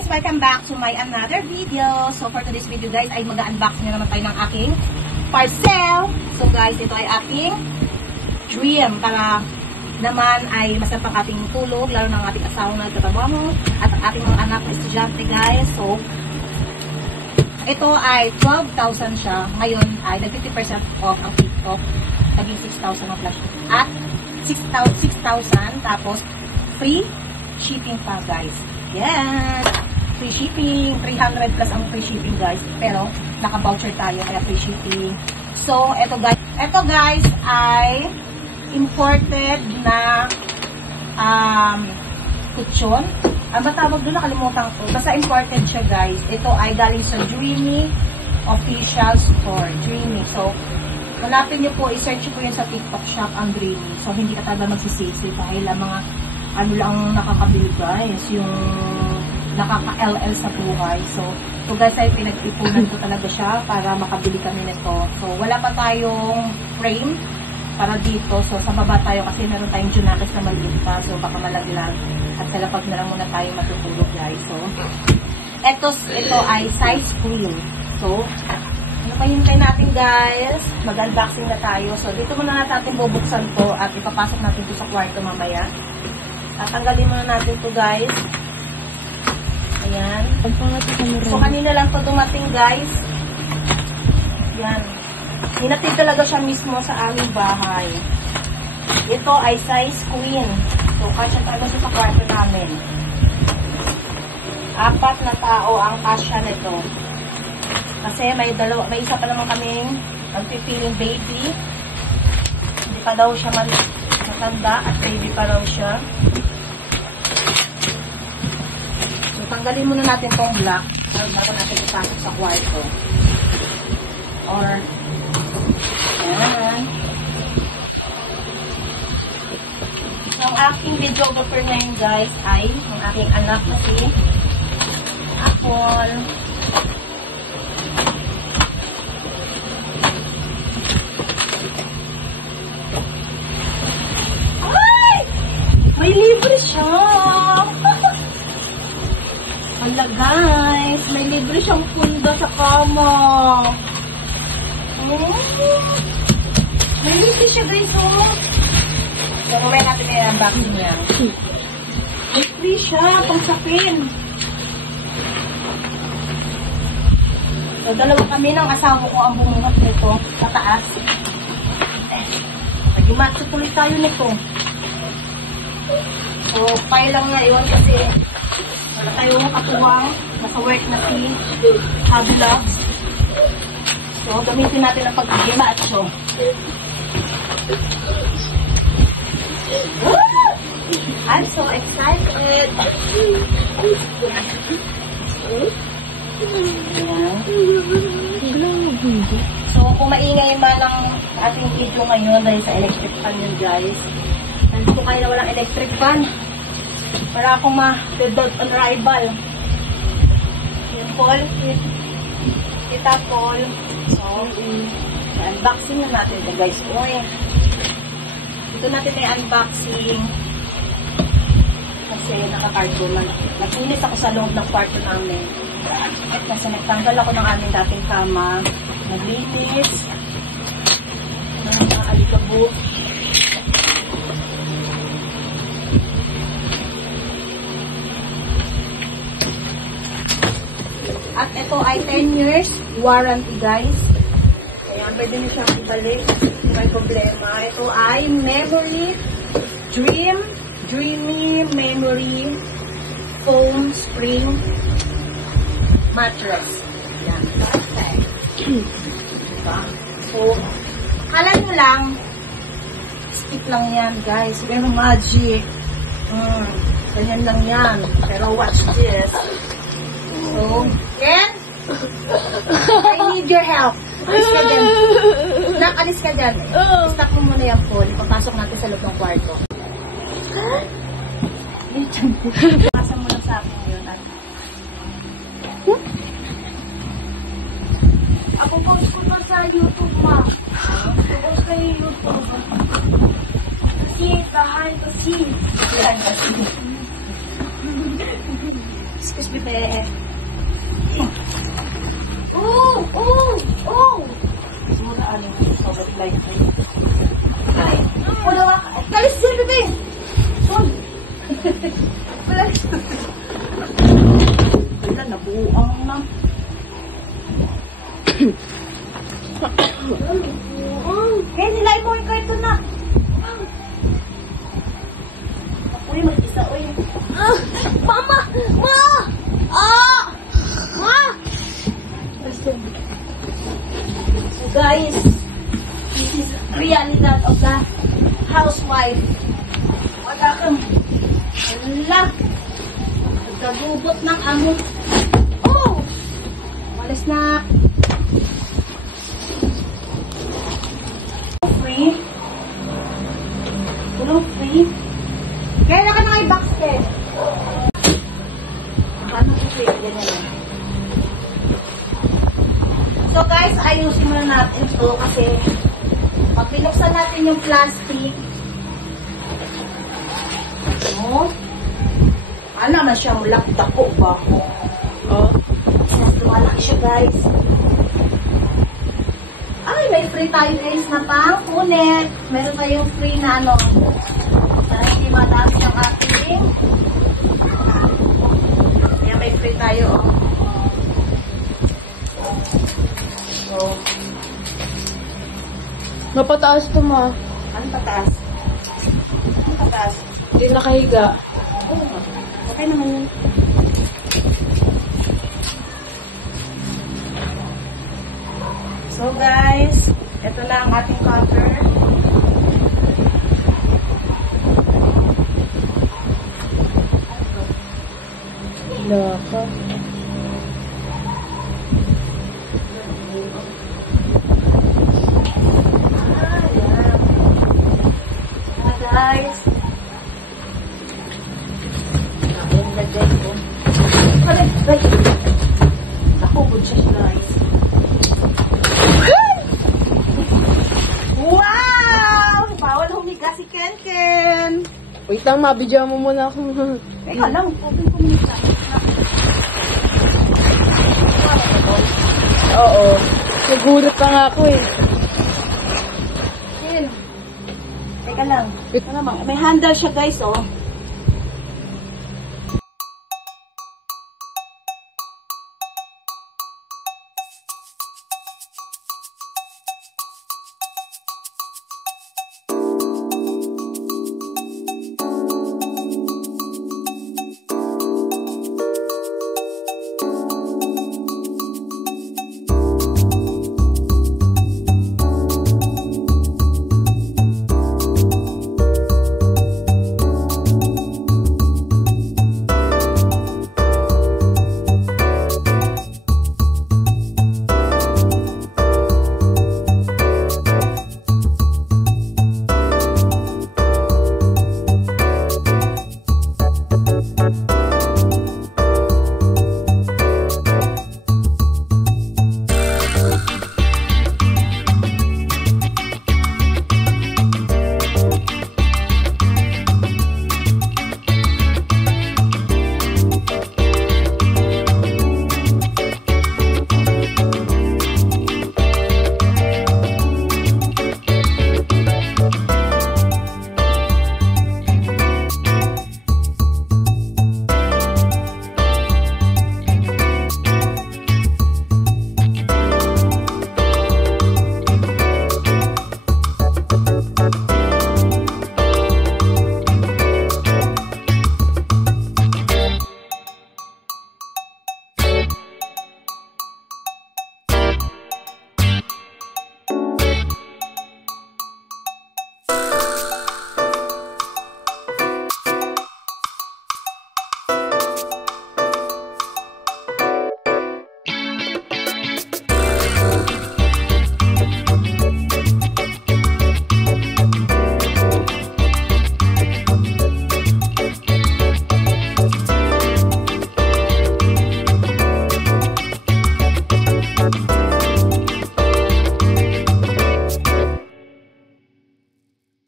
guys! Welcome back to my another video. So for today's video guys ay mag-unbox na naman tayo ng aking parcel. So guys, ito ay aking dream para naman ay masarap ang ating tulog, lalo ng ating asawa na nagtatrabaho at ang ating mga anak na estudyante guys. So ito ay 12,000 siya. Ngayon ay nag-50% off ang TikTok. Naging 6,000 ang flash. At 6,000 tapos free shipping pa guys. Yes! Free shipping. 300 plus ang free shipping guys. Pero naka-voucher tayo kaya free shipping. So ito guys ay imported na kutsyon. Ang matawag doon, nakalimutan ko. Basta imported siya guys. Ito ay galing sa Dreamy Official Store. Dreamy. So hanapin nyo po, i-search nyo po yun sa TikTok shop ang Dreamy. So hindi ka talaga magsisisi dahil ang mga ano lang nakakabili guys, yung nakaka-LL sa buhay. So guys ay pinag-ipunan ko talaga siya para makabili kami nito. So wala pa tayong frame para dito. So sa baba tayo kasi meron tayong junakis na maliit pa. So baka malaglag. At kalapag na lang muna tayo matutulog guys. So ito ay size queen. So ano pa hintay natin guys? Mag-unboxing na tayo. So dito muna natin bubuksan to at ipapasok natin to sa kwarto mamaya. Tanggalin muna natin to guys. Ayan. So kanina lang to dumating guys. Ayan. Hinatid talaga siya mismo sa aming bahay. Ito ay size queen. So kasya talaga siya sa kwarto namin. 4 na tao ang kasya nito. Kasi may isa pa naman kaming magpipiling baby. Hindi pa daw siya matanda at baby pa daw siya. So, tanggalin muna natin tong black bago natin ipasok sa kwarto. Or, yan. So, ang aking videographer ngayon guys ay ang aking anak na si Apple. May libre siya. Hala guys, may libre siyang punda sa kama. May libre siya guys, oh. So, mamaya natin may unboxing niya. May free siya, pang sapin. So, dalawa kami ng asawa ko ang bumuhat nito sa taas. Nag-match tuloy tayo nito. So, pay lang na yun kasi wala tayong katuwang naka-work na si Hobby Loves. So, gamitin natin ang pag-gimatcho. I'm so excited! So, kung maingay man ang ating video ngayon dahil sa electric fan yun guys. Nandito kayo na walang electric fan. Para akong ma-dead on arrival. Yung Paul, kita Paul. So, unboxing na natin ito guys. Uy, dito natin may unboxing. Kasi nakakarton lang. Nagulit ako sa loob ng kwarto namin. Kasi nagtanggal ako ng aming dating kama. Naglinis. Ng mga alikabok. At ito ay 10 years warranty guys. Kaya pwede nyo siyang ibalik. May problema. Ito ay Dreamy Memory Foam Spring Mattress. Yan. Perfect. Diba? So, kala nyo lang, stick lang yan guys. Pero magic. Ganyan lang yan. Pero watch this. So, then, I need your help. Alis ka dyan. Alis ka dyan. Stop mo muna yan, Paul. Ipapasok natin sa loob ng kwarto. Pasa mo lang sa akin yun. Ako post ko pa sa YouTube, ma. Post kayo YouTube. Behind the scenes. Excuse me, pe. Oh! Mura, ano, public life na yun. Ay, wala ka. Kalis dyan, bebe! Son! Wala, nabuang na. Kaya nilay mo yung karton na. Uy, mag-isa, uy. Mama! Ma! Ma! So guys, this is realidad of the housewife. Wala kang, wala. Nagkagubot ng amo. Oh! Walis na. Free. Tulong free. Kaya na ka na kay Baxter. Ano ko free? Ganyan. So guys, ayusin muna natin ito kasi pag binuksan natin yung plastic, ano naman siya mulak dako ba? Lumalaki siya guys. Ay, may free tayo guys na pang punit. Meron tayong free na ano. Sana hindi madami ang ating. Kaya may free tayo So, Mapataas to, ma. ano pataas? Ano pataas? Hindi nakahiga. Oo. Okay naman yun. So guys, ito lang ang ating cutter. Laka. Guys. Ayun na dyan ko. Ay! Nakubod siya guys. Wow! Bawal humiga si Ken Ken. Wait lang, mabidyo mo muna ako. Teka lang, open ko muna. Oo. Nagulat pa nga ako eh. Ken. Teka lang. Ito naman. May handle siya guys, oh.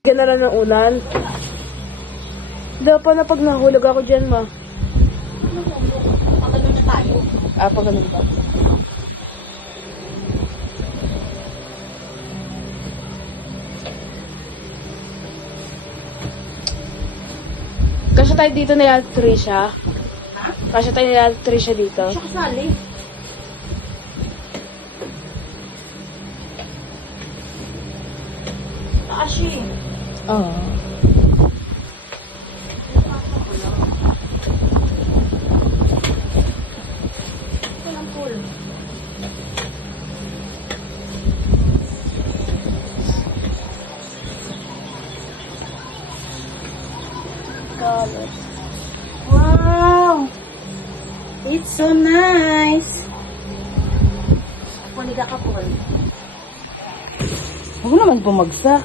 Ganara ng ulan. Dapat na pag nahulog ako dyan, ma. Ah, pag ganun ba? Kasya tayo dito nila Trisha. Ha? Kasya tayo nila Trisha dito. Siya kasali. Ashi. Oo. Walang pool. Color. Wow! It's so nice! Puliga ka po. Huwag naman bumagsak.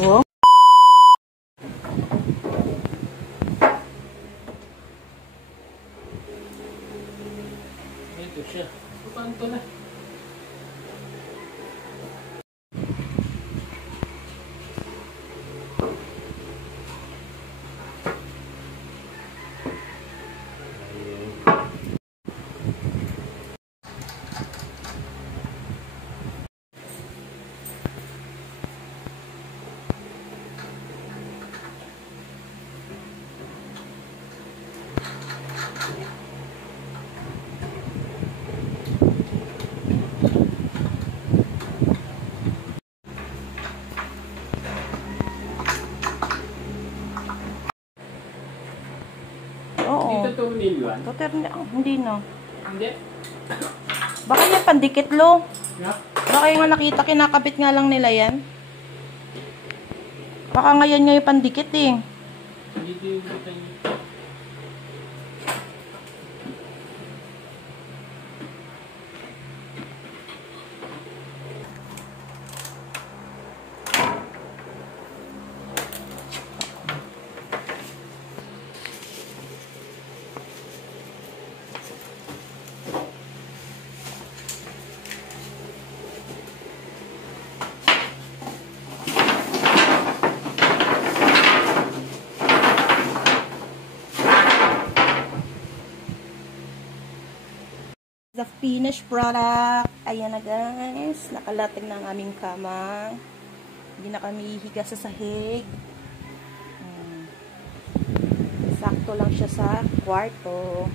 Wow. Ito siya. Paano to na? Oo. Dito to nilwan? Hindi no. Hindi. Baka yan pandikit lo. Yeah. Baka yung nakita kinakabit nga lang nila yan. Baka ngayon nga yung pandikit eh. Dito yung kita niyo. The finished product. Ayan na guys. Nakalating na ang aming kama. Hindi na kami higa sa sahig. Sakto lang siya sa kwarto.